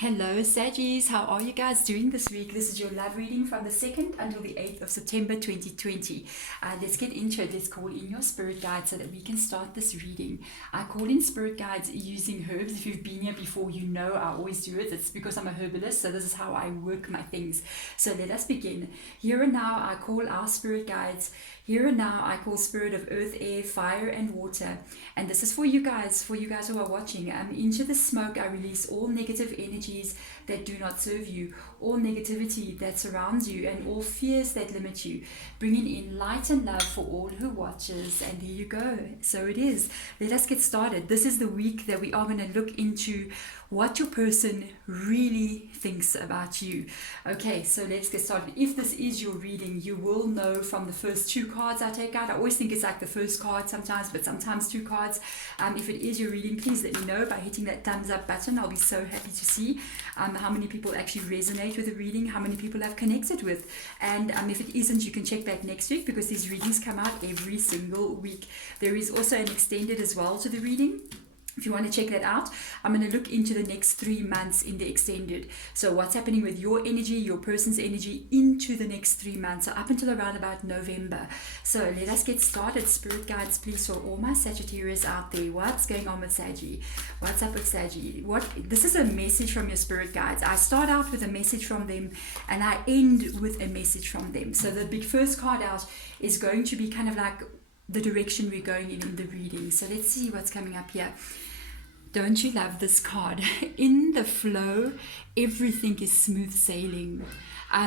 Hello Saggies, how are you guys doing this week? This is your love reading from the 2nd until the 8th of September 2020. Let's get into it. Let's call in your spirit guides so that we can start this reading. I call in spirit guides using herbs. If you've been here before, you know I always do it. It's because I'm a herbalist, so this is how I work my things. So let us begin. Here and now I call our spirit guides. Here and now I call spirit of earth, air, fire and water. And this is for you guys who are watching. Into the smoke I release all negative energies that do not serve you, all negativity that surrounds you, and all fears that limit you, bringing in light and love for all who watches. And there you go. So it is. Let us get started. This is the week that we are going to look into what your person really thinks about you. Okay, so let's get started. If this is your reading, you will know from the first two cards I take out. I always think it's like the first card sometimes, but sometimes two cards. If it is your reading, please let me know by hitting that thumbs up button. I'll be so happy to see how many people actually resonate with the reading, how many people have connected with. And if it isn't, you can check back next week because these readings come out every single week. There is also an extended as well to the reading. If you want to check that out, I'm going to look into the next 3 months in the extended. So what's happening with your energy, your person's energy into the next 3 months, so up until around about November. So let us get started. Spirit guides, please, for all my Sagittarius out there. What's going on with Saggy? What's up with Saggy? This is a message from your spirit guides. I start out with a message from them and I end with a message from them. So the big first card out is going to be kind of like the direction we're going in the reading. So let's see what's coming up here. Don't you love this card? In the flow, everything is smooth sailing.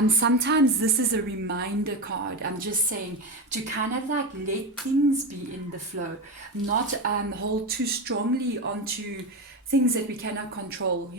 Sometimes this is a reminder card. I'm just saying to kind of like let things be in the flow, not hold too strongly onto things that we cannot control.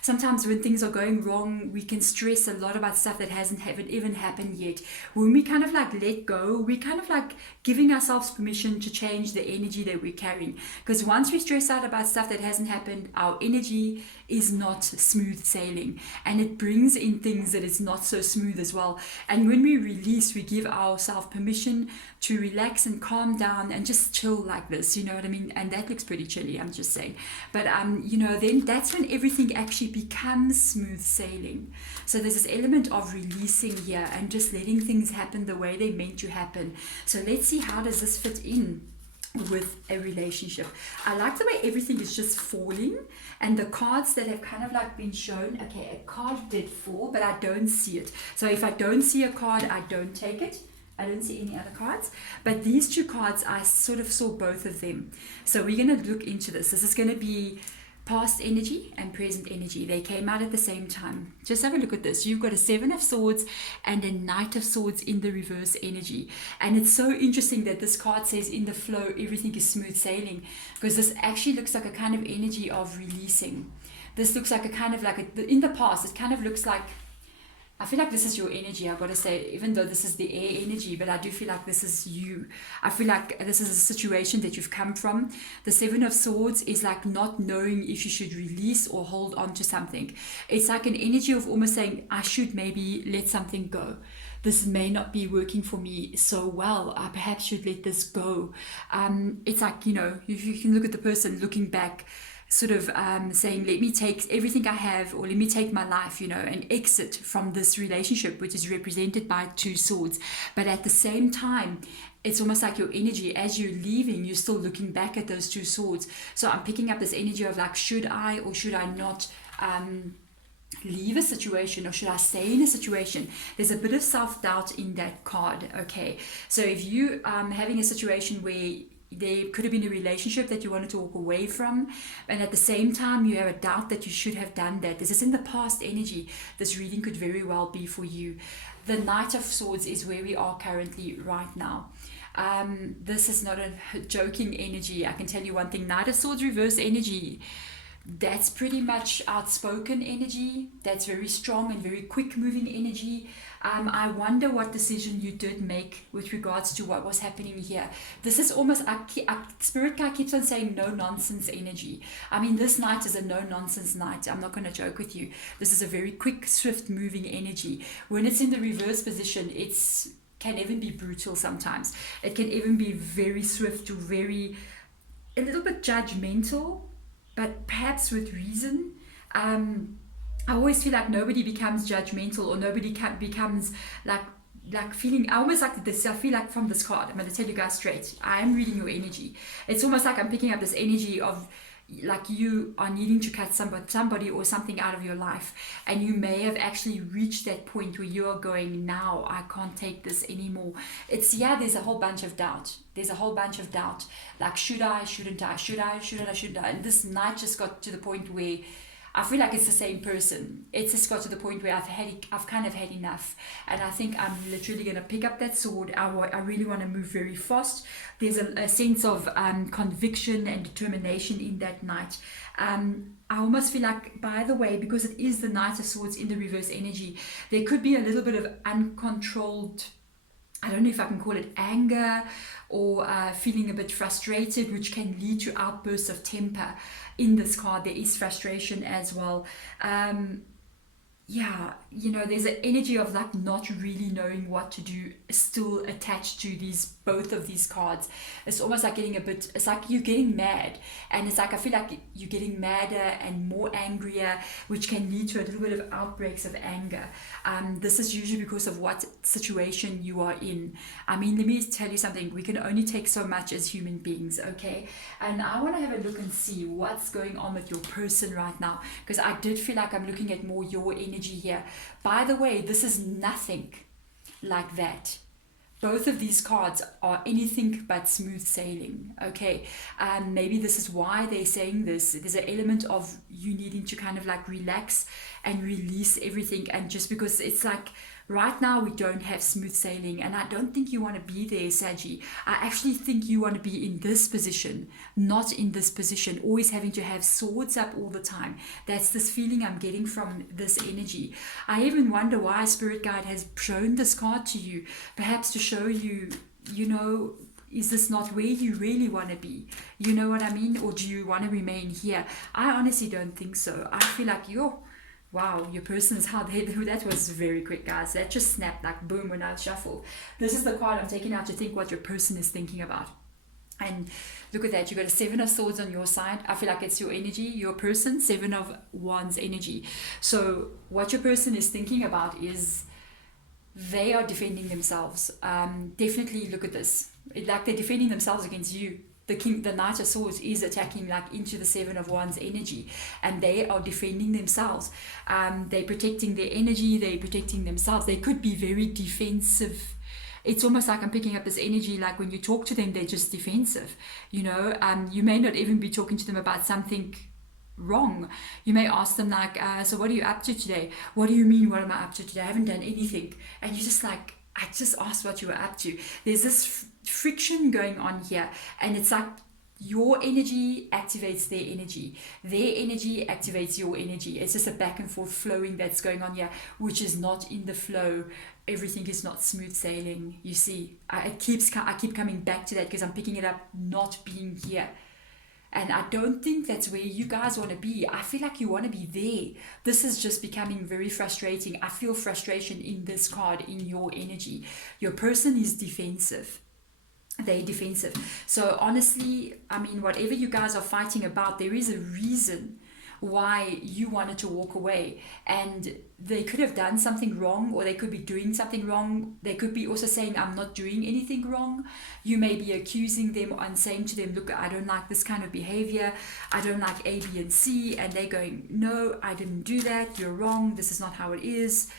Sometimes when things are going wrong, we can stress a lot about stuff that haven't even happened yet. When we kind of like let go, we kind of like giving ourselves permission to change the energy that we're carrying, because once we stress out about stuff that hasn't happened, our energy is not smooth sailing and it brings in things that is not so smooth as well. And when we release, we give ourselves permission to relax and calm down and just chill like this, you know what I mean? And that looks pretty chilly, I'm just saying. But then that's when everything actually becomes smooth sailing. So there's this element of releasing here and just letting things happen the way they're meant to happen. So let's see, how does this fit in with a relationship? I like the way everything is just falling, and the cards that have kind of like been shown. Okay, a card did fall, but I don't see it. So if I don't see a card, I don't take it. I don't see any other cards, but these two cards, I sort of saw both of them. So we're going to look into this. This is going to be past energy and present energy. They came out at the same time. Just have a look at this. You've got a 7 of swords and a knight of swords in the reverse energy. And it's so interesting that this card says in the flow, everything is smooth sailing, because this actually looks like a kind of energy of releasing. This looks like a kind of like in the past, it kind of looks like, I feel like this is your energy, I've got to say, even though this is the air energy, but I do feel like this is you. I feel like this is a situation that you've come from. The 7 of swords is like not knowing if you should release or hold on to something. It's like an energy of almost saying, I should maybe let something go. This may not be working for me so well. I perhaps should let this go. It's like, if you can look at the person looking back, sort of saying, let me take everything I have, or let me take my life, and exit from this relationship, which is represented by 2 swords. But at the same time, it's almost like your energy, as you're leaving, you're still looking back at those 2 swords. So I'm picking up this energy of like, should I or should I not leave a situation, or should I stay in a situation? There's a bit of self-doubt in that card. Okay, so if you having a situation where there could have been a relationship that you wanted to walk away from, and at the same time you have a doubt that you should have done that. This is in the past energy. This reading could very well be for you. The Knight of Swords is where we are currently right now. This is not a joking energy. I can tell you one thing. Knight of Swords reverse energy, that's pretty much outspoken energy. That's very strong and very quick moving energy. I wonder what decision you did make with regards to what was happening here. This is almost, Spirit guide keeps on saying no nonsense energy. I mean, this night is a no nonsense night. I'm not going to joke with you. This is a very quick, swift moving energy. When it's in the reverse position, can even be brutal sometimes. It can even be very swift to a little bit judgmental, but perhaps with reason. I always feel like nobody becomes judgmental, or nobody becomes like feeling. I almost like this. I feel like from this card, I'm going to tell you guys straight. I am reading your energy. It's almost like I'm picking up this energy of like you are needing to cut somebody or something out of your life, and you may have actually reached that point where you are going, now I can't take this anymore. It's, yeah, there's a whole bunch of doubt. There's a whole bunch of doubt, like should I, shouldn't I, shouldn't I. And this night just got to the point where I feel like it's the same person. It's just got to the point where I've kind of had enough, and I think I'm literally going to pick up that sword. I really want to move very fast. There's a sense of conviction and determination in that night. I almost feel like, by the way, because it is the Knight of Swords in the reverse energy, there could be a little bit of uncontrolled, I don't know if I can call it anger, or feeling a bit frustrated, which can lead to outbursts of temper. In this card, there is frustration as well. Yeah, there's an energy of like not really knowing what to do still attached to both of these cards. It's almost like it's like you're getting mad, and it's like I feel like you're getting madder and more angrier, which can lead to a little bit of outbreaks of anger. This is usually because of what situation you are in. I mean, let me tell you something. We can only take so much as human beings, okay? And I want to have a look and see what's going on with your person right now, because I did feel like I'm looking at more your energy here. By the way, this is nothing like that. Both of these cards are anything but smooth sailing, okay? Maybe this is why they're saying this. There's an element of you needing to kind of like relax and release everything, and just because it's like right now we don't have smooth sailing, and I don't think you want to be there, Saggy. I actually think you want to be in this position, not in this position, always having to have swords up all the time. That's this feeling I'm getting from this energy. I even wonder why Spirit Guide has shown this card to you, perhaps to show you, is this not where you really want to be? You know what I mean? Or do you want to remain here? I honestly don't think so. I feel like wow, your person's that was very quick, guys. That just snapped like boom when I shuffled. This is the card I'm taking out to think what your person is thinking about. And look at that, you got a 7 of Swords on your side. I feel like it's your energy, your person, 7 of Wands energy. So what your person is thinking about is they are defending themselves. Definitely look at this. Like they're defending themselves against you. The Knight of Swords is attacking like into the 7 of Wands energy, and they are defending themselves. They're protecting their energy, they're protecting themselves. They could be very defensive. It's almost like I'm picking up this energy, like when you talk to them, they're just defensive. You may not even be talking to them about something wrong. You may ask them like, so what are you up to today? What do you mean, what am I up to today? I haven't done anything. And you're just like, I just asked what you were up to. There's this friction going on here, and it's like your energy activates their energy activates your energy. It's just a back and forth flowing that's going on here, which is not in the flow. Everything is not smooth sailing. You see, I keep coming back to that because I'm picking it up not being here. And I don't think that's where you guys want to be. I feel like you want to be there. This is just becoming very frustrating. I feel frustration in this card, in your energy. Your person is defensive. They're defensive. So honestly, I mean, whatever you guys are fighting about, there is a reason why you wanted to walk away, and they could have done something wrong, or they could be doing something wrong. They could be also saying, I'm not doing anything wrong. You may be accusing them and saying to them, look, I don't like this kind of behavior, I don't like A, B, and C, and they're going, no, I didn't do that, you're wrong, this is not how it is.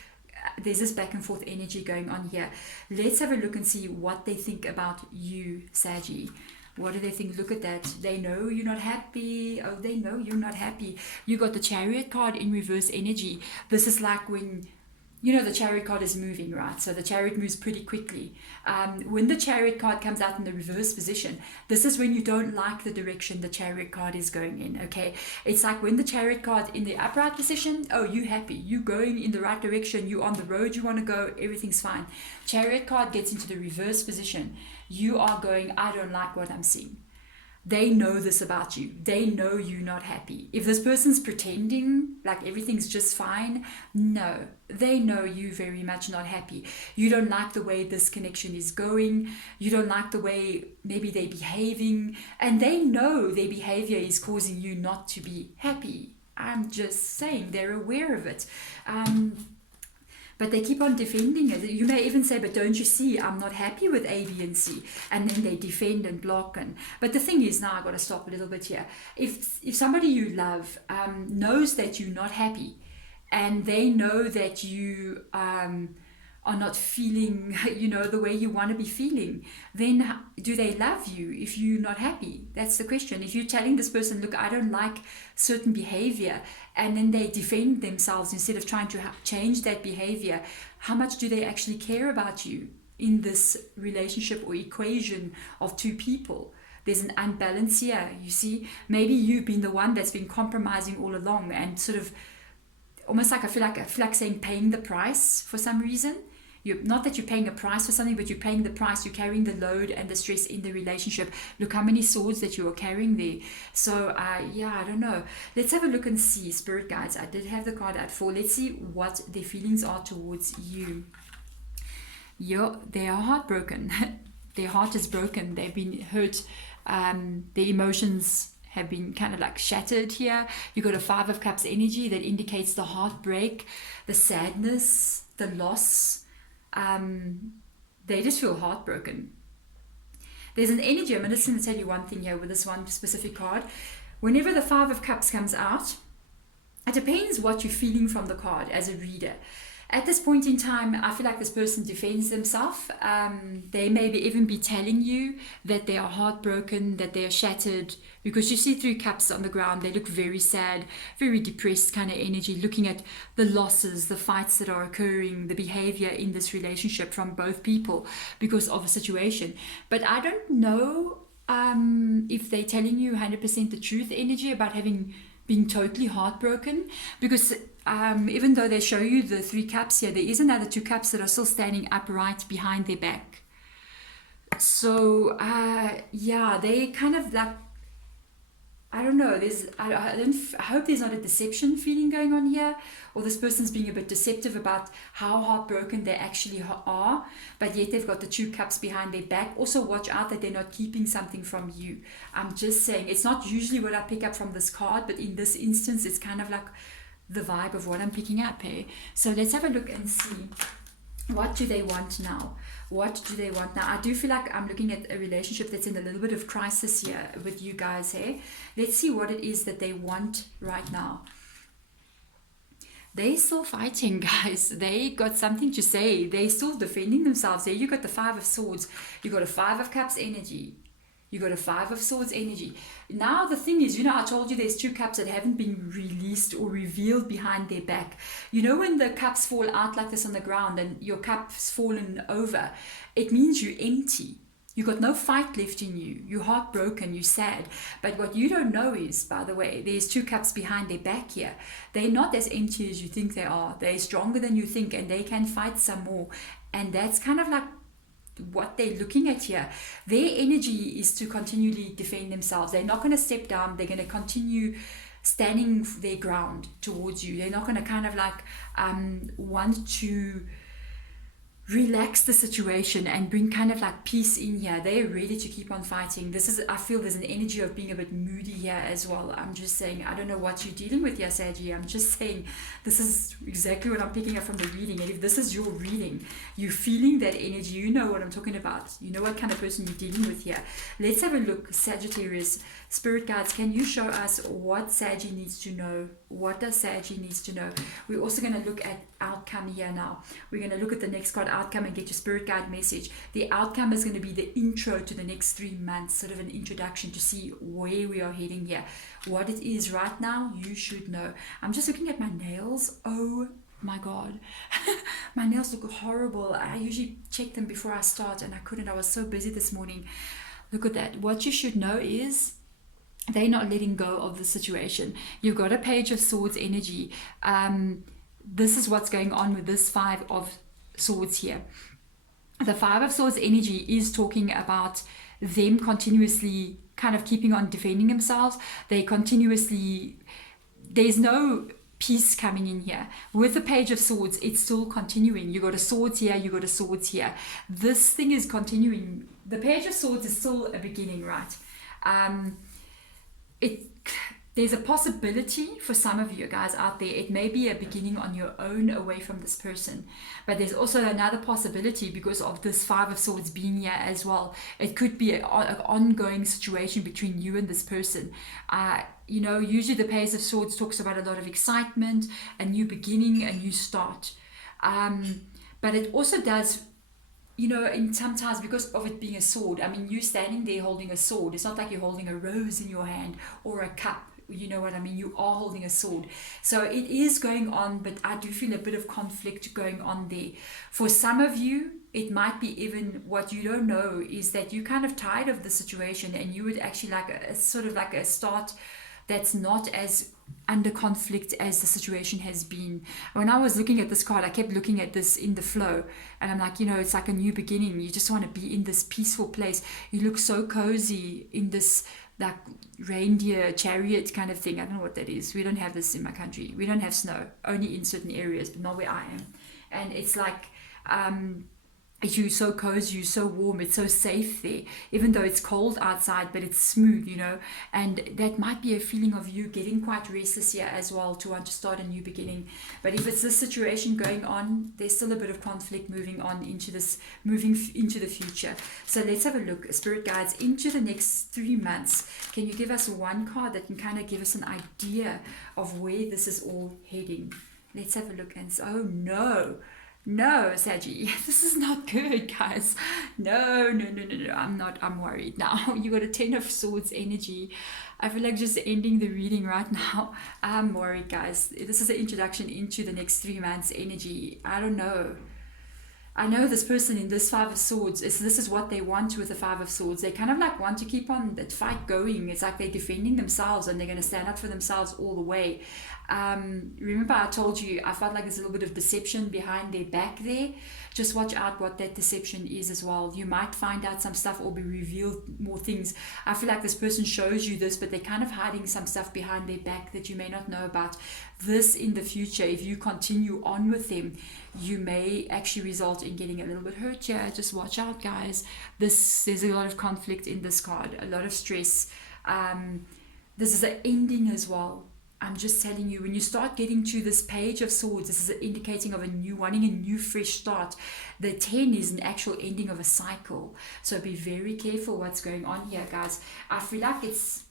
There's this back and forth energy going on here. Let's have a look and see what they think about you, Saggy. What do they think? Look at that. They know you're not happy. Oh, they know you're not happy. You got the Chariot card in reverse energy. This is like when, the Chariot card is moving, right? So the Chariot moves pretty quickly. When the Chariot card comes out in the reverse position, this is when you don't like the direction the Chariot card is going in, okay? It's like when the Chariot card in the upright position, oh, you happy. You going in the right direction. You on the road you want to go. Everything's fine. Chariot card gets into the reverse position. You are going, I don't like what I'm seeing. They know this about you. They know you're not happy. If this person's pretending like everything's just fine, no, they know you very much not happy. You don't like the way this connection is going. You don't like the way maybe they're behaving, and they know their behavior is causing you not to be happy. I'm just saying they're aware of it. But they keep on defending it. You may even say, but don't you see, I'm not happy with A, B, and C. And then they defend and block. But the thing is, now I've got to stop a little bit here. If somebody you love knows that you're not happy, and they know that you are not feeling, the way you want to be feeling, then do they love you if you're not happy? That's the question. If you're telling this person, look, I don't like certain behavior, and then they defend themselves instead of trying to change that behavior, how much do they actually care about you in this relationship or equation of two people? There's an unbalance here, you see. Maybe you've been the one that's been compromising all along, and sort of almost like I feel like saying paying the price for some reason. Not that you're paying a price for something, but you're paying the price. You're carrying the load and the stress in the relationship. Look how many swords that you are carrying there. So, I don't know. Let's have a look and see. Spirit guides, I did have the card out for. Let's see what their feelings are towards you. They are heartbroken. Their heart is broken. They've been hurt. Their emotions have been kind of like shattered here. You got a 5 of Cups energy that indicates the heartbreak, the sadness, the loss. They just feel heartbroken. There's an energy. I'm just going to tell you one thing here with this one specific card. Whenever the 5 of Cups comes out, it depends what you're feeling from the card as a reader. At this point in time, I feel like this person defends themselves. They maybe even be telling you that they are heartbroken, that they are shattered, because you see 3 cups on the ground. They look very sad, very depressed kind of energy, looking at the losses, the fights that are occurring, the behavior in this relationship from both people because of a situation. But I don't know if they're telling you 100% the truth energy about being totally heartbroken, because even though they show you the 3 cups here, there is another 2 cups that are still standing upright behind their back. So they kind of like, I don't know, I hope there's not a deception feeling going on here, or this person's being a bit deceptive about how heartbroken they actually are, but yet they've got the 2 cups behind their back. Also watch out that they're not keeping something from you. I'm just saying, it's not usually what I pick up from this card, but in this instance it's kind of like the vibe of what I'm picking up here. So let's have a look and see, what do they want now? What do they want now? I do feel like I'm looking at a relationship that's in a little bit of crisis here with you guys here. Let's see what it is that they want right now. They're still fighting, guys. They got something to say. They're still defending themselves. There you got the 5 of Swords. You got a 5 of Cups energy. You got a 5 of Swords energy. Now the thing is, I told you there's 2 cups that haven't been released or revealed behind their back. When the cups fall out like this on the ground and your cup's fallen over, it means you're empty. You got no fight left in you. You're heartbroken, you're sad. But what you don't know is, by the way, there's 2 cups behind their back here. They're not as empty as you think they are. They're stronger than you think, and they can fight some more. And that's kind of like what they're looking at here. Their energy is to continually defend themselves. They're not going to step down. They're going to continue standing their ground towards you. They're not going to kind of like want to relax the situation and bring kind of like peace in here. They're ready to keep on fighting. I feel there's an energy of being a bit moody here as well. I'm just saying, I don't know what you're dealing with here, Saggy. I'm just saying, this is exactly what I'm picking up from the reading. And if this is your reading, you're feeling that energy, you know what I'm talking about. You know what kind of person you're dealing with here. Let's have a look, Sagittarius. Spirit guides, can you show us what Saggy needs to know? What does Saggy needs to know? We're also going to look at outcome here now. We're going to look at the next card, outcome, and get your spirit guide message. The outcome is going to be the intro to the next 3 months, sort of an introduction to see where we are heading here. What it is right now, you should know. I'm just looking at my nails. Oh my God. My nails look horrible. I usually check them before I start and I couldn't. I was so busy this morning. Look at that. What you should know is they're not letting go of the situation. You've got a Page of Swords energy. This is what's going on with this 5 of Swords here. The 5 of Swords energy is talking about them continuously kind of keeping on defending themselves. There's no peace coming in here. With the Page of Swords, it's still continuing. You got a Swords here, you got a Swords here. This thing is continuing. The Page of Swords is still a beginning, right? there's a possibility for some of you guys out there, it may be a beginning on your own away from this person, but there's also another possibility because of this Five of Swords being here as well. It could be an ongoing situation between you and this person. You know, usually the Page of Swords talks about a lot of excitement, a new beginning, a new start, but it also does, you know, in sometimes because of it being a sword, I mean, you standing there holding a sword, it's not like you're holding a rose in your hand or a cup. You know what I mean? You are holding a sword. So it is going on, but I do feel a bit of conflict going on there. For some of you, it might be even what you don't know is that you're kind of tired of the situation and you would actually like a sort of like a start that's not as under conflict as the situation has been. When I was looking at this card, I kept looking at this in the flow and I'm like, you know, it's like a new beginning. You just want to be in this peaceful place. You look so cozy in this like reindeer chariot kind of thing. I don't know what that is. We don't have this in my country. We don't have snow, only in certain areas, but not where I am. And it's like you're so cozy, you're so warm, it's so safe there, even though it's cold outside, but it's smooth, you know. And that might be a feeling of you getting quite restless here as well, to want to start a new beginning. But if it's this situation going on, there's still a bit of conflict moving into the future. So let's have a look, Spirit Guides, into the next 3 months. Can you give us one card that can kind of give us an idea of where this is all heading? Let's have a look. And oh no, Saggy, this is not good, guys. No. I'm worried now. You got a 10 of Swords energy. I feel like just ending the reading right now. I'm worried, guys. This is an introduction into the next 3 months energy. I don't know. I know this person in this Five of Swords, this is what they want with the Five of Swords. They kind of like want to keep on that fight going. It's like they're defending themselves and they're going to stand up for themselves all the way. Remember I told you I felt like there's a little bit of deception behind their back there. Just watch out what that deception is as well. You might find out some stuff or be revealed more things. I feel like this person shows you this, but they're kind of hiding some stuff behind their back that you may not know about. This in the future, if you continue on with them, you may actually result in getting a little bit hurt here. Just watch out, guys. There's a lot of conflict in this card, a lot of stress. This is an ending as well. I'm just telling you, when you start getting to this Page of Swords, this is indicating of wanting a new fresh start. The 10 is an actual ending of a cycle. So be very careful what's going on here, guys. I feel like it's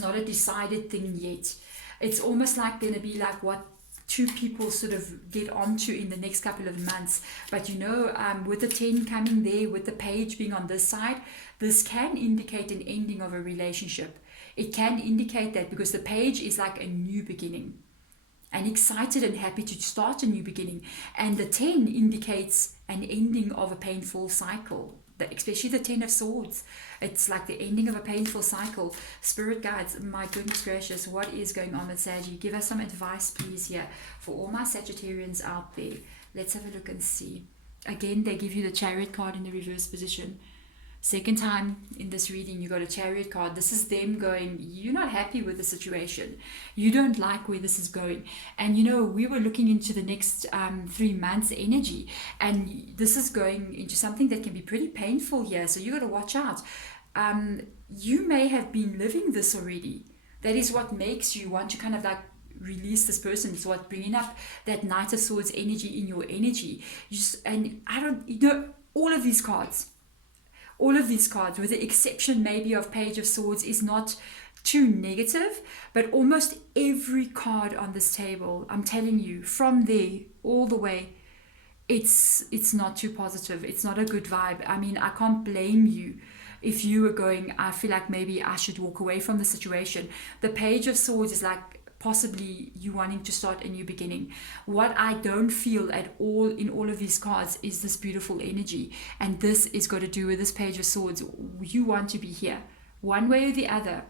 not a decided thing yet. It's almost like going to be like what 2 people sort of get onto in the next couple of months. But you know, with the 10 coming there, with the Page being on this side, this can indicate an ending of a relationship. It can indicate that because the Page is like a new beginning and excited and happy to start a new beginning. And the 10 indicates an ending of a painful cycle, especially the 10 of Swords. It's like the ending of a painful cycle. Spirit Guides, my goodness gracious, what is going on with Saggy? Give us some advice, please, here for all my Sagittarians out there. Let's have a look and see. Again, they give you the Chariot card in the reverse position. Second time in this reading, you got a Chariot card. This is them going, you're not happy with the situation. You don't like where this is going. And you know, we were looking into the next 3 months energy. And this is going into something that can be pretty painful here. So you got to watch out. You may have been living this already. That is what makes you want to kind of like release this person. It's what bringing up that Knight of Swords energy in your energy. All of these cards, with the exception maybe of Page of Swords, is not too negative, but almost every card on this table, I'm telling you, from there all the way, it's not too positive. It's not a good vibe. I mean, I can't blame you if you were going, I feel like maybe I should walk away from the situation. The Page of Swords is like possibly you wanting to start a new beginning. What I don't feel at all in all of these cards is this beautiful energy, and this is got to do with this Page of Swords. You want to be here one way or the other.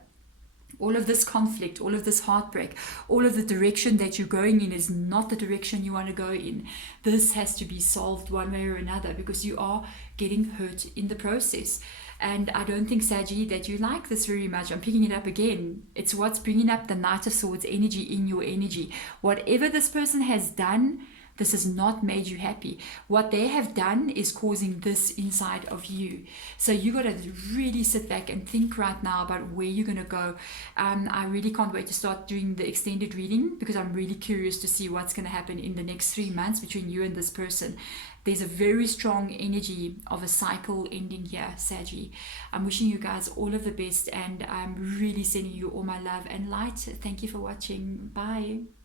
All of this conflict, all of this heartbreak, all of the direction that you're going in is not the direction you want to go in. This has to be solved one way or another, because you are getting hurt in the process. And I don't think, Saggy, that you like this very much. I'm picking it up again. It's what's bringing up the Knight of Swords energy in your energy. Whatever this person has done, This has not made you happy. What they have done is causing this inside of you. So you got to really sit back and think right now about where you're going to go. I really can't wait to start doing the extended reading, because I'm really curious to see what's going to happen in the next 3 months between you and this person. There's a very strong energy of a cycle ending here, Saggy. I'm wishing you guys all of the best, and I'm really sending you all my love and light. Thank you for watching. Bye.